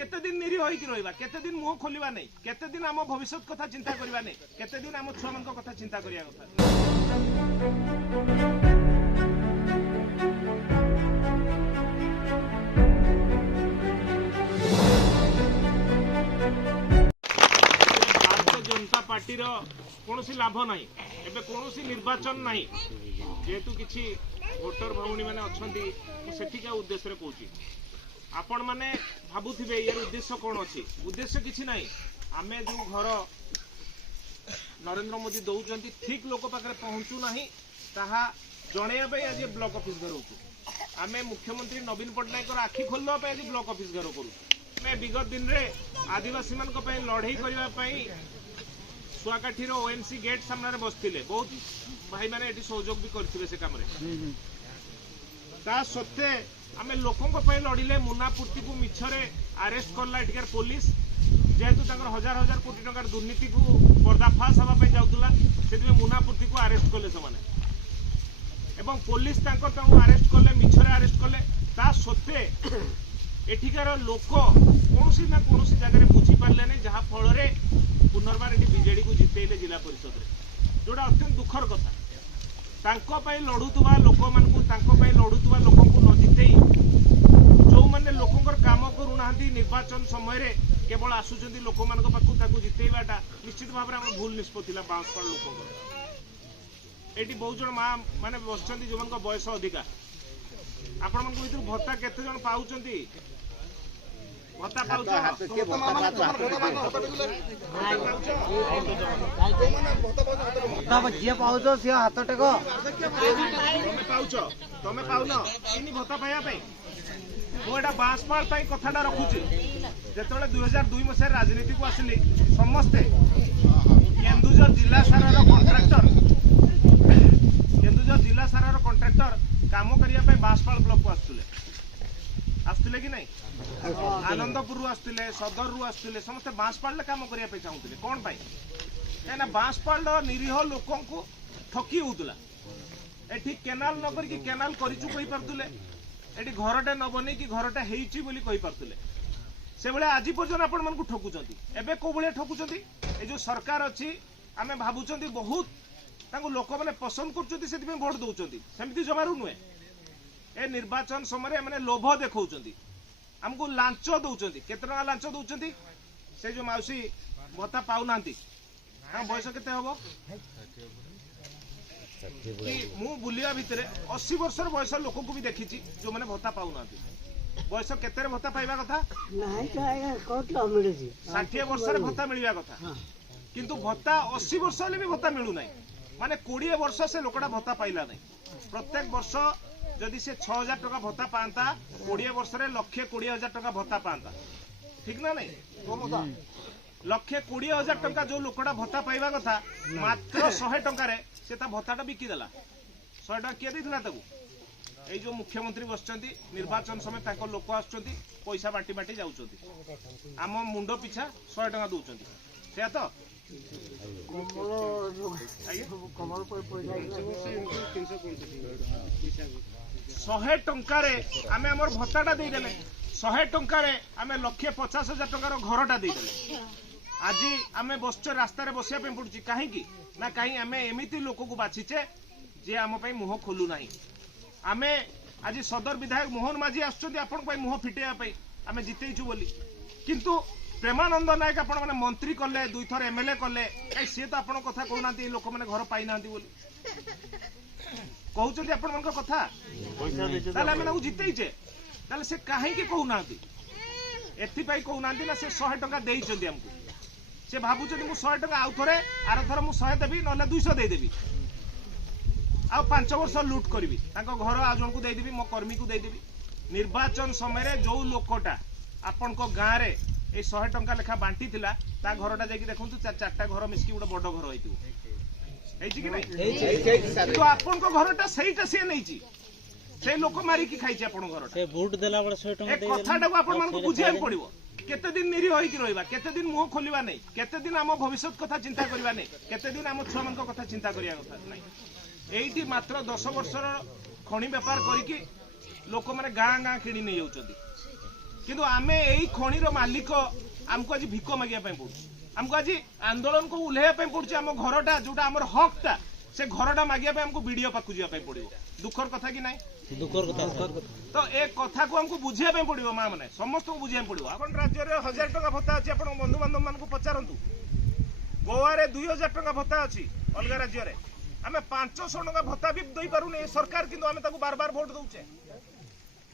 केते दिन निरीह होइकी रहिबा, केते दिन मुह खोलिबा नहीं, केते दिन आम भविष्य कथा चिंता करबा नहीं, केते दिन आम छुआ मान कथा चिंता करिया कथा। भारतीय जनता पार्टी रो कोनोसी लाभ नहीं, एबे कोनोसी निर्वाचन नहीं, जेतु किछि वोटर भौणी माने अछंती सेठिका उद्देश्य कहूँ आपण माने भाबुथिबे यार उद्देश्य कौन अच्छी, उद्देश्य किछि नहीं। आमे जो घर नरेंद्र मोदी दौरान ठीक लोक पाखे पहुँचू ना ताहा जनइबा आज ब्लॉक ऑफिस घर होचु। आमे मुख्यमंत्री नवीन पट्टनायक आखि खोलने आज ब्लॉक ऑफिस घर करूँ। मैं विगत दिन रे आदिवासी मान लड़ई करने सुआकाठी ओएनसी गेट सामने बसते बहुत भाई मैंने सहयोग भी करते से कम सत्वे आम लोकों लड़िले मुनापूर्ति को मिछरे आरेस्ट करला एटिकार पुलिस जेहेतु हजार हजार कोटी टंकार दुर्नीति को पर्दाफाश हाँवाई जाऊला से मुनापूर्ति को आरेस्ट कले से पुलिस आरेस्ट कले मिछरे आरेस्ट कले सत्वे एठिकार लोक कौन ना कौन जगह बुझी पारे नहीं जहाँ फल पुनर्बार ये बीजेडी को जितेले जिला परिषद में जोड़ा अत्यंत दुखर कथा। लड़ुवा लोक लड़ुवा लोक न जिते जो मैंने लोकंर काम करूना निर्वाचन समय केवल आसुच्च लोक पाखु जितेबाटा निश्चित भाव में भूल निष्पत्ति बांसपाड़ लोक ये बहुत जन माँ मैंने बस जो बयस अधिका आपण मान भत्ता केते जन पाउछ भत्ता पाउछ हाथ टेक तमें पाउन इन भत्ता पाइबा मुझे बांसपाड़ कथाटा रखुची जो 2002 मसीह राजनीति को आसिली समस्ते केन्दुझर जिला सारार कंट्राक्टर काम करने बांसपाड़ ब्लॉक को आसुले कि नहीं आनंदपुर आसुले सदर रु आसुले समस्ते बांसपाड़ काम करने चाहूले कौन पाई कहीं बांसपाड़ निरीह लोक ठकी होता एठी केनाल न करके केनाल करिचु कहि पारतुले एठी घरटे न बनै कि घरटा हेइची बोली कहि पारतुले से बेले आज पर्यंत आपण मन को ठकुचंती एबे को बळे ठकुचंती ए जो सरकार अछि आमे भाबुचंती बहुत तांको लोक माने पसंद करचंती सेति में वोट दउचंती सेमिति जमारू नुए ए निर्वाचन समय माने लोभ देखौचंती हमको लांच दउचंती केते टका लांच दउचंती से जो माउसी भत्ता पाउनांती हम बयस केते हबो कि मु बुलिया भितर 80 वर्षर बयस लोक को भी देखी जो मैंने भत्ता पाऊना बयस केते भत्ता पाइबा कथा 60 वर्षर भत्ता मिलवा कथा किंतु भत्ता 80 वर्ष हेले भी भत्ता मिलू नहीं माने 20 वर्ष से लोकटा भत्ता पाइला नहीं प्रत्येक वर्ष जदि से 6000 टका भत्ता पाता 20 वर्ष रे 1,20,000 टका भत्ता पाता ठीक ना नहीं 1,20,000 टका जो लोकटा भत्ता पाइबा कथा मात्र 100 टंका से भत्ताटा बिकिदेला 100 टका किए देथिला ताकू ए जो मुख्यमंत्री बसचंती निर्वाचन समय ताको लोक आसुचंती पैसा बाटी बाटी जाउचंती आम मुंडो पिछा 100 टका दउचंती से तो 100 टंका रे आमे हमर भत्ताटा दे देले 100 टंका रे आमे 1,50,000 टंकार घरटा दे देले आज आमे बसच रास्ता रे बसिया पे पड़ुची काहे की ना कहीं आमे एमिति लोक को बाछीचे जे आम पई मुह खोलु नाही आमे आज सदर विधायक मोहन माझी आछुंती आपन पई मुह फिटेया पई आमे जितेइछु बोली किंतु प्रेमानंद नायक आपण माने मंत्री कले 2 थर एमएलए कले काई से तो आपण कथा कहउनांती लोक माने घर पाई नांती बोली कहउचंती आपण मन कथा ताले माने जितेइचे ताले से काहे की कहउनांती एथि पई कहउनांती ना से 100 टका देइचंती हमको से भावुँ मुझे 100 टका आउ थे आर थर मुझे 100 देवी ना 200 देदेवी आ 5 वर्ष लुट करी घर आ जन को देदेवी मो कर्मी को देदेवी निर्वाचन समय जो लोकटा आपण गाँव में ये 100 टंका लेखा बांटी थिला ता घरटा जाकि देखु 4टा घर मिसकी गोटे बड़ घर होइतु कि नहीं तो आपण घरटा सहीटा से नहीं से लोक मारिकी खाई आपण घरटा वोट देला बड़ 100 टंका दे कथाटा आपण मन को बुझिया पड़िबो केते दिन निरीह होइकी रहिबा केते दिन मुह खोलिबा नहीं केते दिन आम भविष्य कथा चिंता करबा नहीं केते दिन आम छुआ मान कथा चिंता करिया कथा नहीं एइटी मात्र 10 वर्षर खणी व्यापार करिकी लोक माने गाँ गाँ किणी नहीं जाउचंती किंतु आमे एई खणीर मालिक हमको आज भिक मागिया पड़े हमको आज आंदोलन को उल्लेया पड़े आम घरटा जोटा आम हकटा से घरटा मागिया हमको वीडियो पाखु जावाई पड़ो दुखर कथा कि नहीं दुखर कथा तो ए कथा को हमको बुझाई पड़ो माँ मैंने समस्त को बुझाई पड़ो अपन राज्य में 1000 टका भत्ता अच्छी आप बंधु बांधव मान पचारतु गोवा रे 2000 टका भत्ता अच्छी अलग राज्य में आम 500 टका भत्ता भी दे पारुने सरकार किंतु आम बार बार भोट दौचे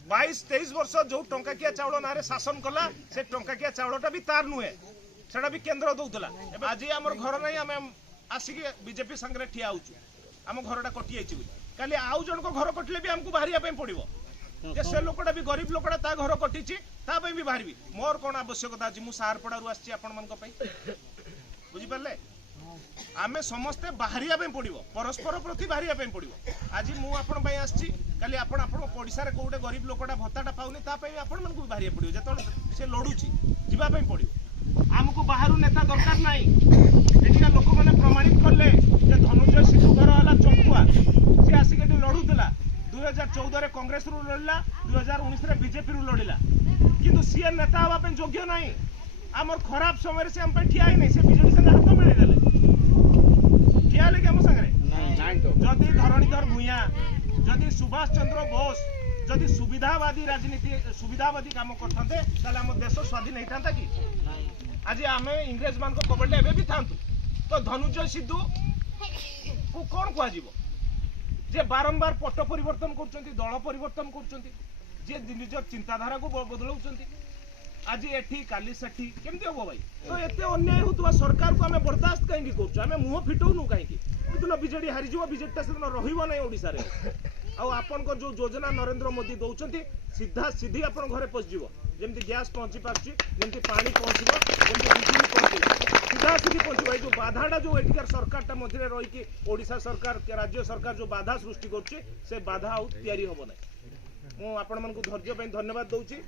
22-23 वर्ष जो टंकाकिया चाउल ना शासन कला से टंकाकिया चाउलटा भी तार नुहे सेटा भी केंद्र दौला आज आम घर नहीं आम आसिक बीजेपी संगे ठिया होचु आम घरटा कटि जाइए काली आउ जन को घर कटिले भी हमको बाहरिया पड़ो से लोकटा भी गरीब लोकटा ता घर कटि भी बाहरी मोर कौन आवश्यकता अच्छी मुझे सारपड़ारू आसी बुझिपारे आमे समस्ते बाहरिया पड़ो परस्पर प्रति बाहरिया पड़ो आज मुझे आसी काली आपण पड़शार कौटे गरीब लोकटा भत्ताटा पाऊनी आपण मानक भी बाहरिया पड़ो जो से लड़ुची जावाई पड़ो आमको बाहर नेता दरकार नहीं लोक मैंने प्रमाणित कले धनुंजय सिद्धू घर है चंपुआ सी आसिक लड़ूला 2014 रे कांग्रेस रु लड़ला 2019 रे बीजेपी रु लड़ला किंतु सी नेता हवा योग्य नहीं आमर खराब समय से हम ठिया ही नहीं से बीजेपी संगे हाथ मिलदेले ठिया कि आम सागर जदि धरणीधर भूया जदि सुभाष चंद्र बोस जदि सुविधावादी राजनीति सुविधावादी काम करते आम देश स्वाधीन होता कि आज आम इंग्रेज मान कबलटा एवं भी था तो धनुंजय सिद्धू को कौन कह जे बारंबार पट परिवर्तन कर दल परिवर्तन कर निज चिंताधारा को बदलाउं आज एठी काली सेठी केमती हम भाई तो एत अन्याय होता सरकार को आम बर्दास्त कहीं कर मुह फिटौनु कहीं बीजेडी हारीज बीजेडी से रही ओडिशा आपन जो योजना नरेंद्र मोदी दौरान सीधा सीधी आप घरे पहुंचज जमी गैस पहुंची पार्टी जमी पानी पहुंचो जमी बिजुली पहुंचो सीधा सीधी पहुंचो ये जो बाधाटा जो एटिकार सरकार मध्य रही ओडिशा सरकार राज्य सरकार जो बाधा सृष्टि कर से बाधा आउ तैयारी हम ना मु आपण मानकु धैर्य धन्यवाद दउची।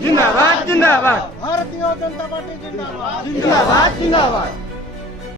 जिंदाबाद जिंदाबाद भारतीय जनता पार्टी जिंदाबाद जिंदाबाद जिंदाबाद।